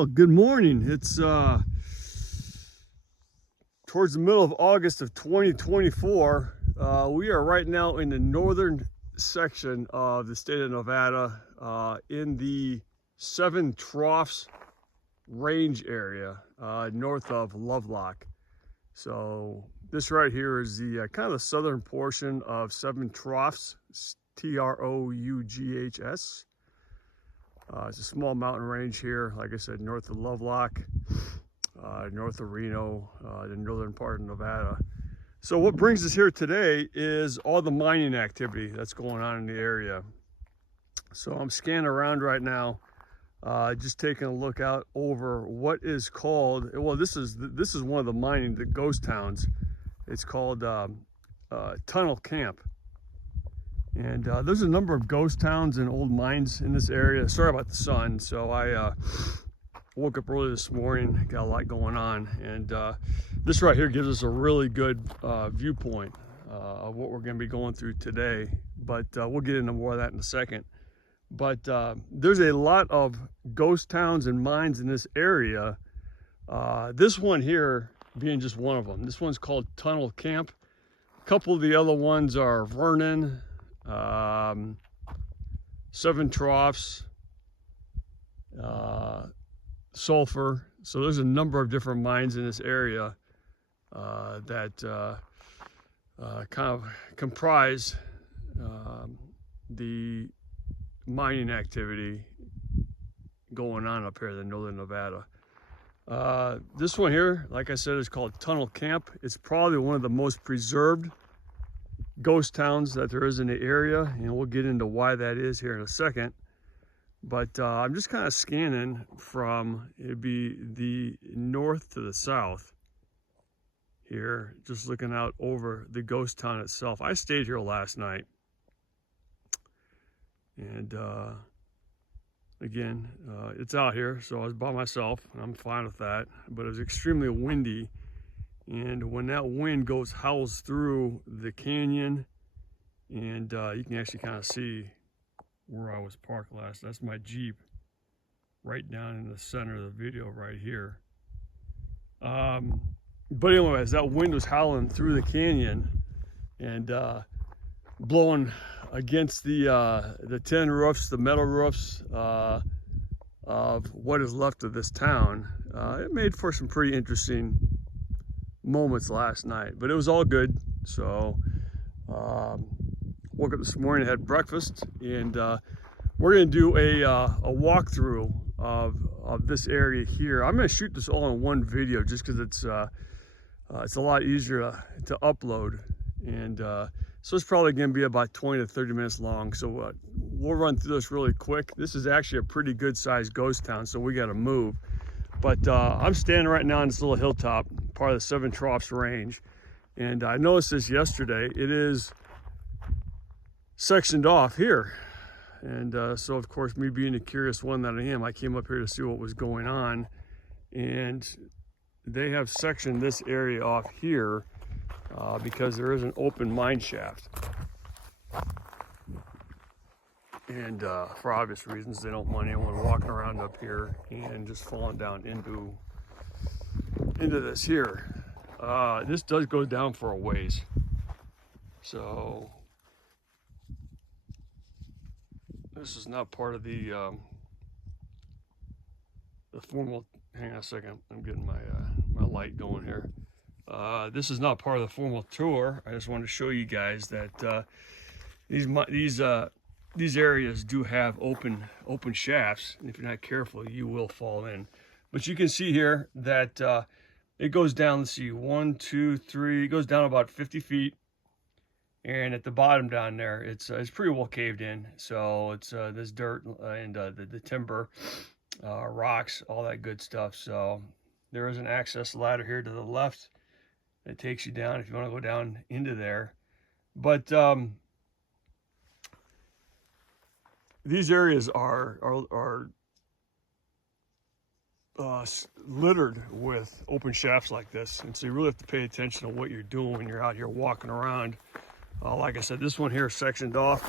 Well, good morning. It's towards the middle of August of 2024. We are right now in the northern section of the state of Nevada, in the Seven Troughs range area, north of Lovelock. So this right here is the kind of the southern portion of Seven Troughs, Troughs. It's a small mountain range here, like I said, north of Lovelock, north of Reno, the northern part of Nevada. So what brings us here today is all the mining activity that's going on in the area. So I'm scanning around right now, just taking a look out over what is called, well, this is one of the mining, the ghost towns. It's called Tunnel Camp. And there's a number of ghost towns and old mines in this area. Sorry about the sun. So I woke up early this morning, got a lot going on. And this right here gives us a really good viewpoint of what we're going to be going through today. But we'll get into more of that in a second. But there's a lot of ghost towns and mines in this area. This one here being just one of them. This one's called Tunnel Camp. A couple of the other ones are Vernon, Seven Troughs, Sulphur. So there's a number of different mines in this area that kind of comprise the mining activity going on up here in northern Nevada. This one here, like I said, is called Tunnel Camp. It's probably one of the most preserved ghost towns that there is in the area, and we'll get into why that is here in a second. But I'm just kind of scanning from, it'd be the north to the south here, just looking out over the ghost town itself. I stayed here last night, and again, it's out here, so I was by myself, and I'm fine with that. But it was extremely windy. And when that wind howls through the canyon, and you can actually kind of see where I was parked last. That's my Jeep right down in the center of the video right here. But anyways, that wind was howling through the canyon and blowing against the tin roofs, the metal roofs of what is left of this town. It made for some pretty interesting moments last night, but it was all good. So woke up this morning, had breakfast, and we're going to do a walkthrough of this area here. I'm going to shoot this all in one video just because it's a lot easier to upload, and so it's probably going to be about 20 to 30 minutes long. So we'll run through this really quick. This is actually a pretty good sized ghost town, so we got to move. But I'm standing right now on this little hilltop, part of the Seven Troughs range. And I noticed this yesterday. It is sectioned off here. And so, of course, me being the curious one that I am, I came up here to see what was going on. And they have sectioned this area off here because there is an open mine shaft. And for obvious reasons, they don't want anyone walking around up here and just falling down into this here. This does go down for a ways. So this is not part of the formal. Hang on a second. I'm getting my light going here. This is not part of the formal tour. I just wanted to show you guys that these areas do have open shafts, and if you're not careful, you will fall in. But you can see here that it goes down, let's see, 1, 2, 3, it goes down about 50 feet. And at the bottom down there, it's pretty well caved in. So it's this dirt and the timber, rocks, all that good stuff. So there is an access ladder here to the left that takes you down if you want to go down into there. But these areas are littered with open shafts like this, and so you really have to pay attention to what you're doing when you're out here walking around. Like I said, this one here is sectioned off.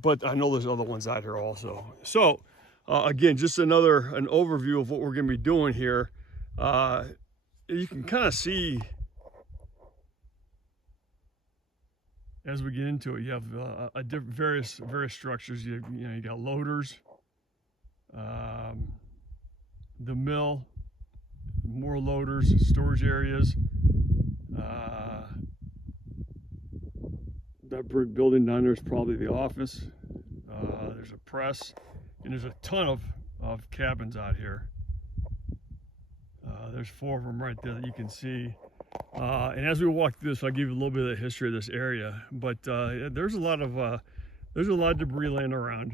but I know there's other ones out here also. So again, just an overview of what we're going to be doing here. You can kind of see as we get into it, you have various structures. You got loaders, the mill, more loaders, storage areas. That brick building down there is probably the office. There's a press, and there's a ton of cabins out here. There's 4 of them right there that you can see. And as we walk through this, I'll give you a little bit of the history of this area. But there's a lot of debris laying around,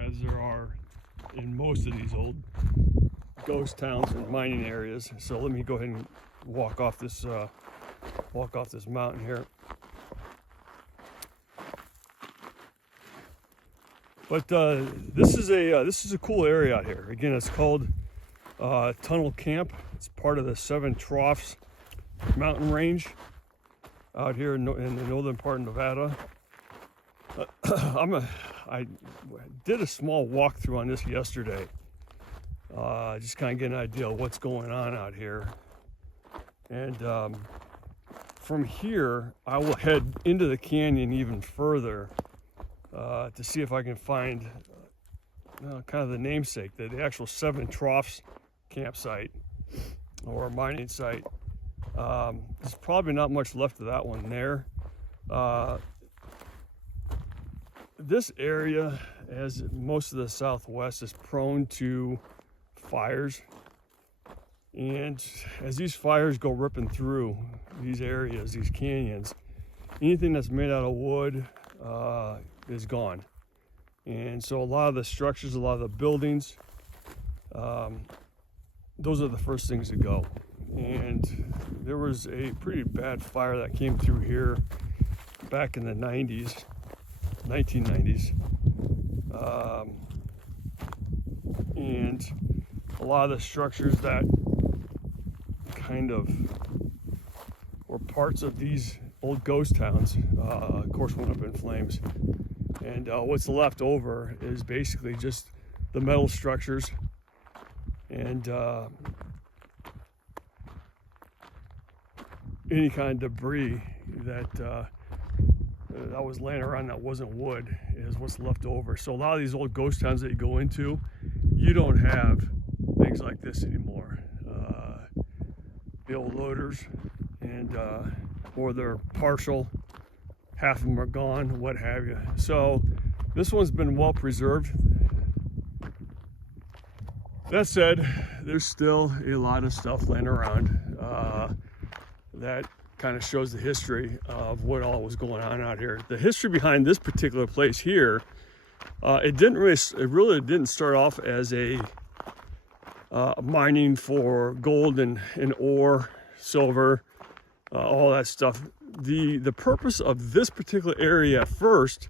as there are in most of these old ghost towns and mining areas. So let me go ahead and walk off this mountain here. But this is a cool area out here. Again, it's called Tunnel Camp. It's part of the Seven Troughs mountain range out here in the northern part of Nevada. I did a small walkthrough on this yesterday, just kind of get an idea of what's going on out here. And from here, I will head into the canyon even further to see if I can find kind of the namesake, the actual Seven Troughs campsite or mining site. There's probably not much left of that one there. This area, as most of the Southwest, is prone to fires. And as these fires go ripping through these areas, these canyons, anything that's made out of wood is gone. And so a lot of the structures, a lot of the buildings, those are the first things to go. And there was a pretty bad fire that came through here back in the 1990s. And a lot of the structures that kind of were parts of these old ghost towns, of course, went up in flames. And what's left over is basically just the metal structures and any kind of debris that was laying around that wasn't wood is what's left over. So a lot of these old ghost towns that you go into, you don't have things like this anymore. The old loaders, and or they're partial, half of them are gone, what have you. So this one's been well preserved. That said, there's still a lot of stuff laying around that kind of shows the history of what all was going on out here. The history behind this particular place here, it really didn't start off as a mining for gold and ore, silver, all that stuff. The purpose of this particular area at first,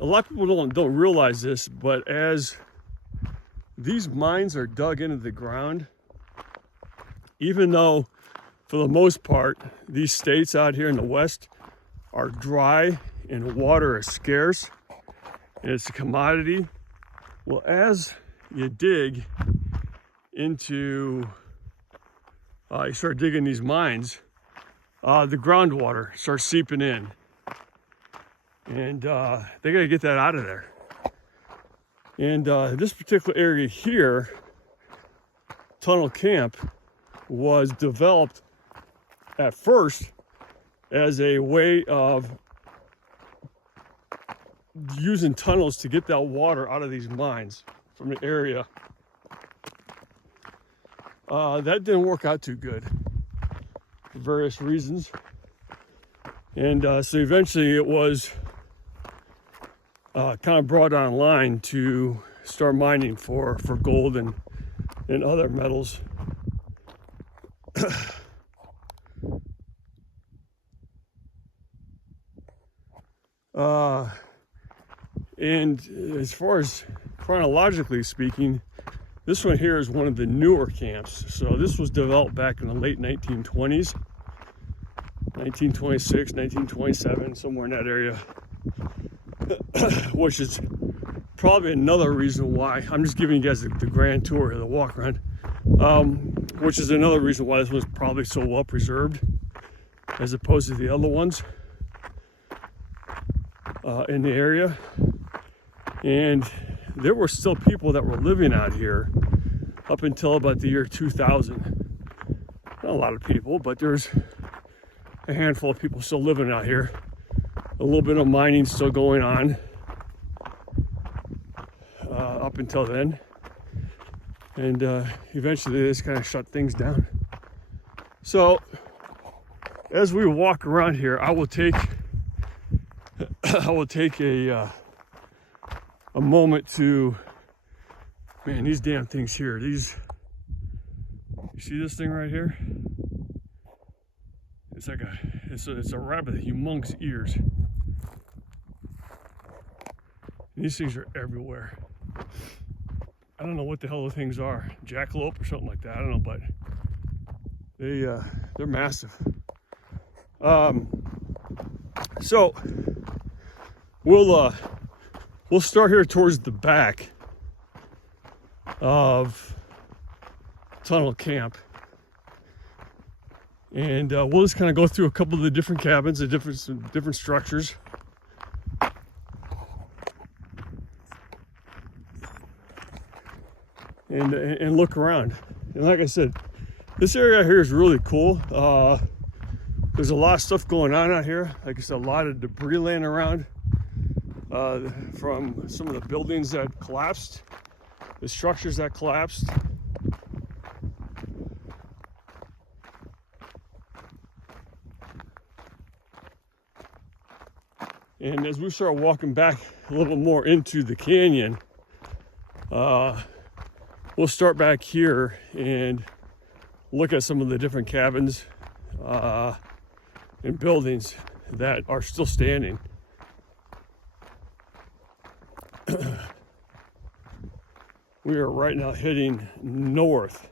a lot of people don't realize this, but as these mines are dug into the ground, even though for the most part these states out here in the West are dry and water is scarce and it's a commodity, well, as you dig into, you start digging these mines, the groundwater starts seeping in, and they got to get that out of there. And this particular area here, Tunnel Camp, was developed at first as a way of using tunnels to get that water out of these mines from the area. That didn't work out too good for various reasons. And so eventually it was kind of brought online to start mining for gold and other metals. And as far as chronologically speaking, this one here is one of the newer camps. So this was developed back in the late 1920s, 1926, 1927, somewhere in that area. which is probably another reason why. I'm just giving you guys the grand tour of the walk around, which is another reason why this one's probably so well preserved as opposed to the other ones in the area. And there were still people that were living out here up until about the year 2000. Not a lot of people, but there's a handful of people still living out here. A little bit of mining still going on up until then. And eventually they just kind of shut things down. So as we walk around here, I will take a moment to, man, these damn things here, you see this thing right here? It's like it's a rabbit with humongous ears. And these things are everywhere. I don't know what the hell the things are, jackalope or something like that. I don't know, but they're massive. So we'll start here towards the back of Tunnel Camp, and we'll just kind of go through a couple of the different cabins, the different structures. And look around. And like I said, this area here is really cool. There's a lot of stuff going on out here. Like I said, a lot of debris laying around from some of the buildings that collapsed, the structures that collapsed. And as we start walking back a little bit more into the canyon, we'll start back here and look at some of the different cabins and buildings that are still standing. We are right now heading north